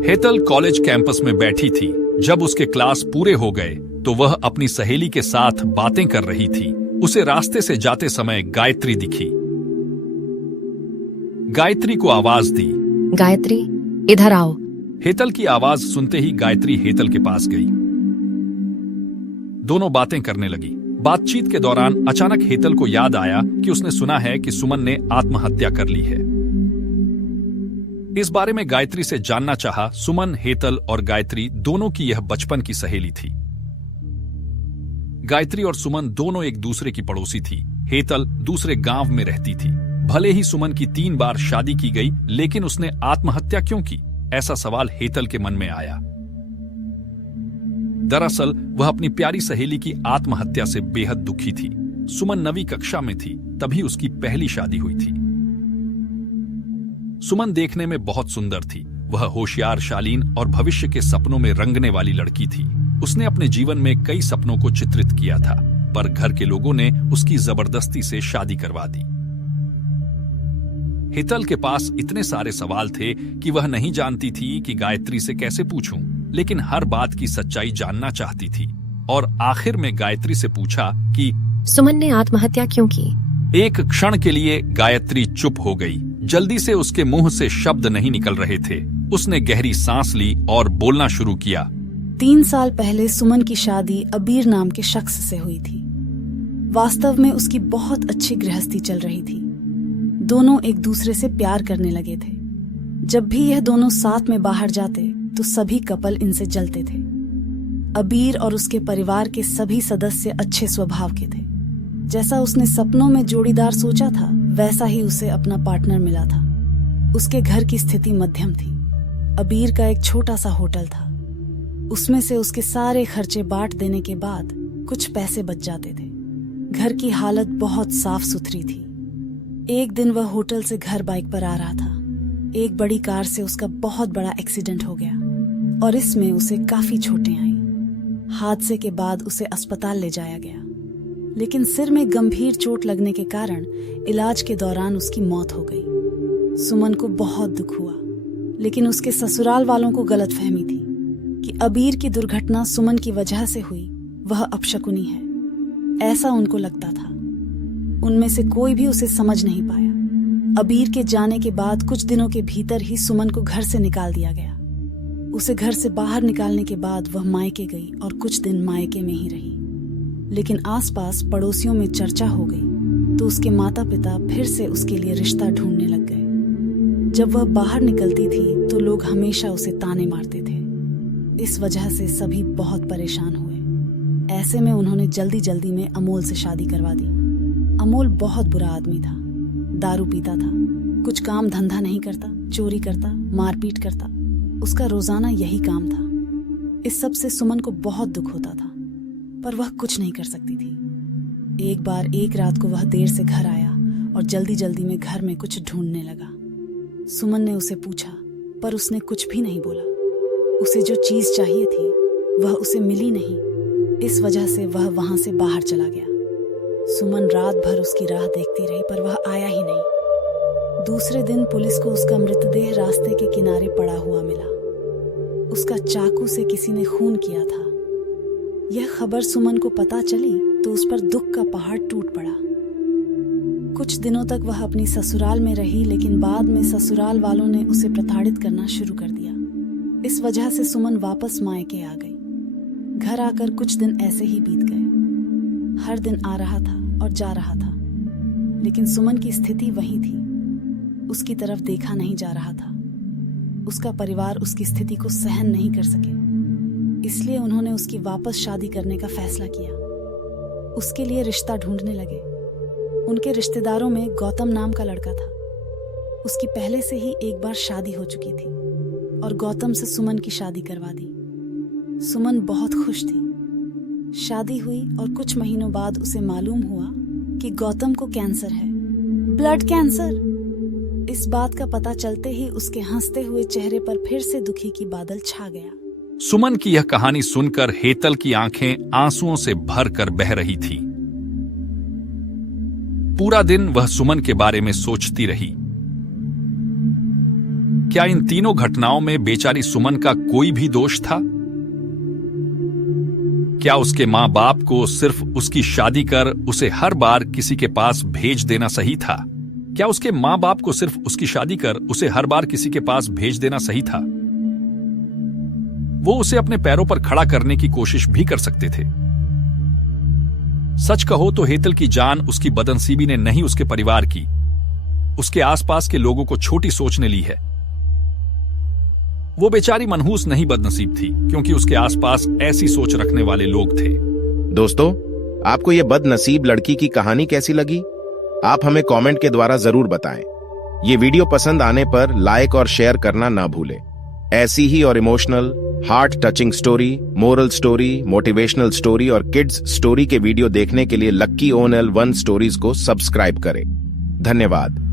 Hetal college campus में बैठी थी। जब उसके क्लास पूरे हो गए तो वह अपनी सहेली के साथ बातें कर रही थी। उसे रास्ते से जाते समय गायत्री दिखी। गायत्री को आवाज दी, गायत्री, इधर आओ। हेतल की आवाज सुनते ही गायत्री हेतल के पास गई। दोनों बातें करने लगी। बातचीत के दौरान अचानक हेतल को याद आया कि उसने सुना है कि सुमन ने आत्महत्या कर ली है। इस बारे में गायत्री से जानना चाहा। सुमन, हेतल और गायत्री दोनों की यह बचपन की सहेली थी। गायत्री और सुमन दोनों एक दूसरे की पड़ोसी थी। हेतल दूसरे गांव में रहती थी। भले ही सुमन की 3 बार शादी की गई, लेकिन उसने आत्महत्या क्यों की, ऐसा सवाल हेतल के मन में आया। दरअसल वह अपनी प्यारी सहेली की आत्महत्या से बेहद दुखी थी। सुमन 9वीं कक्षा में थी, तभी उसकी पहली शादी हुई थी। सुमन देखने में बहुत सुंदर थी। वह होशियार, शालीन और भविष्य के सपनों में रंगने वाली लड़की थी। उसने अपने जीवन में कई सपनों को चित्रित किया था, पर घर के लोगों ने उसकी जबरदस्ती से शादी करवा दी। हेतल के पास इतने सारे सवाल थे कि वह नहीं जानती थी कि गायत्री से कैसे पूछूं, लेकिन हर बात की सच्चाई जानना चाहती थी। और आखिर में गायत्री से पूछा कि सुमन ने आत्महत्या क्यों की? एक क्षण के लिए गायत्री चुप हो गई। जल्दी से उसके मुंह से शब्द नहीं निकल रहे थे। उसने गहरी सांस ली और बोलना शुरू किया। 3 साल पहले सुमन की शादी अबीर नाम के शख्स से हुई थी। वास्तव में उसकी बहुत अच्छी गृहस्थी चल रही थी। दोनों एक दूसरे से प्यार करने लगे थे। जब भी यह दोनों साथ में बाहर जाते तो सभी कपल इनसे जलते थे। अबीर और उसके परिवार के सभी सदस्य अच्छे स्वभाव के थे। जैसा उसने सपनों में जोड़ीदार सोचा था, वैसा ही उसे अपना पार्टनर मिला था। उसके घर की स्थिति मध्यम थी। अबीर का एक छोटा सा होटल था। उसमें से उसके सारे खर्चे बांट देने के बाद कुछ पैसे बच जाते थे। घर की हालत बहुत साफ सुथरी थी। एक दिन वह होटल से घर बाइक पर आ रहा था। एक बड़ी कार से उसका बहुत बड़ा एक्सीडेंट हो गया और इसमें उसे काफी चोटें आईं। हादसे के बाद उसे अस्पताल ले जाया गया, लेकिन सिर में गंभीर चोट लगने के कारण इलाज के दौरान उसकी मौत हो गई। सुमन को बहुत दुख हुआ, लेकिन उसके ससुराल वालों को गलतफहमी थी कि अबीर की दुर्घटना सुमन की वजह से हुई, वह अपशकुनी है, ऐसा उनको लगता था। उनमें से कोई भी उसे समझ नहीं पाया। अबीर के जाने के बाद कुछ दिनों के भीतर ही सुमन को घर से निकाल दिया गया। उसे घर से बाहर निकालने के बाद वह मायके गई और कुछ दिन मायके में ही रही। लेकिन आसपास पड़ोसियों में चर्चा हो गई तो उसके माता पिता फिर से उसके लिए रिश्ता ढूंढने लग गए। जब वह बाहर निकलती थी तो लोग हमेशा उसे ताने मारते थे। इस वजह से सभी बहुत परेशान हुए। ऐसे में उन्होंने जल्दी जल्दी में अमोल से शादी करवा दी। अमोल बहुत बुरा आदमी था। दारू पीता था, कुछ काम धंधा नहीं करता, चोरी करता, मारपीट करता। उसका रोजाना यही काम था। इस सब से सुमन को बहुत दुख होता था, पर वह कुछ नहीं कर सकती थी। एक बार एक रात को वह देर से घर आया और जल्दी जल्दी में घर में कुछ ढूंढने लगा। सुमन ने उसे पूछा, पर उसने कुछ भी नहीं बोला। उसे जो चीज चाहिए थी वह उसे मिली नहीं। इस वजह से वह वहां से बाहर चला गया। सुमन रात भर उसकी राह देखती रही, पर वह आया ही नहीं। दूसरे दिन पुलिस को उसका मृतदेह रास्ते के किनारे पड़ा हुआ मिला। उसका चाकू से किसी ने खून किया था। यह खबर सुमन को पता चली तो उस पर दुख का पहाड़ टूट पड़ा। कुछ दिनों तक वह अपनी ससुराल में रही, लेकिन बाद में ससुराल वालों ने उसे प्रताड़ित करना शुरू कर दिया। इस वजह से सुमन वापस मायके आ गई। घर आकर कुछ दिन ऐसे ही बीत गए। हर दिन आ रहा था और जा रहा था, लेकिन सुमन की स्थिति वही थी। उसकी तरफ देखा नहीं जा रहा था। उसका परिवार उसकी स्थिति को सहन नहीं कर सके, इसलिए उन्होंने उसकी वापस शादी करने का फैसला किया। उसके लिए रिश्ता ढूंढने लगे। उनके रिश्तेदारों में गौतम नाम का लड़का था। उसकी पहले से ही एक बार शादी हो चुकी थी और गौतम से सुमन की शादी करवा दी। सुमन बहुत खुश थी। शादी हुई और कुछ महीनों बाद उसे मालूम हुआ कि गौतम को कैंसर है, ब्लड कैंसर। इस बात का पता चलते ही उसके हंसते हुए चेहरे पर फिर से दुखी की बादल छा गया। सुमन की यह कहानी सुनकर हेतल की आंखें आंसुओं से भरकर बह रही थी। पूरा दिन वह सुमन के बारे में सोचती रही। क्या इन तीनों घटनाओं में बेचारी सुमन का कोई भी दोष था? क्या उसके मां बाप को सिर्फ उसकी शादी कर उसे हर बार किसी के पास भेज देना सही था? क्या उसके मां बाप को सिर्फ उसकी शादी कर उसे हर बार किसी के पास भेज देना सही था? वो उसे अपने पैरों पर खड़ा करने की कोशिश भी कर सकते थे। सच कहो तो हेतल की जान उसकी बदनसीबी ने नहीं, उसके परिवार की, उसके आसपास के लोगों को छोटी सोचने ली है। वो बेचारी मनहूस नहीं बदनसीब थी, क्योंकि उसके आसपास ऐसी सोच रखने वाले लोग थे। दोस्तों, आपको ये बदनसीब लड़की की कहानी कैसी लगी? आप हमें कमेंट के द्वारा जरूर बताएं। ये वीडियो पसंद आने पर लाइक और शेयर करना ना भूलें। ऐसी ही और emotional, heart touching story, moral story, motivational story और किड्स स्टोरी के वीडियो देखने के लिए लक्की ONL 1 स्टोरीज को सब्सक्राइब करें। धन्यवाद।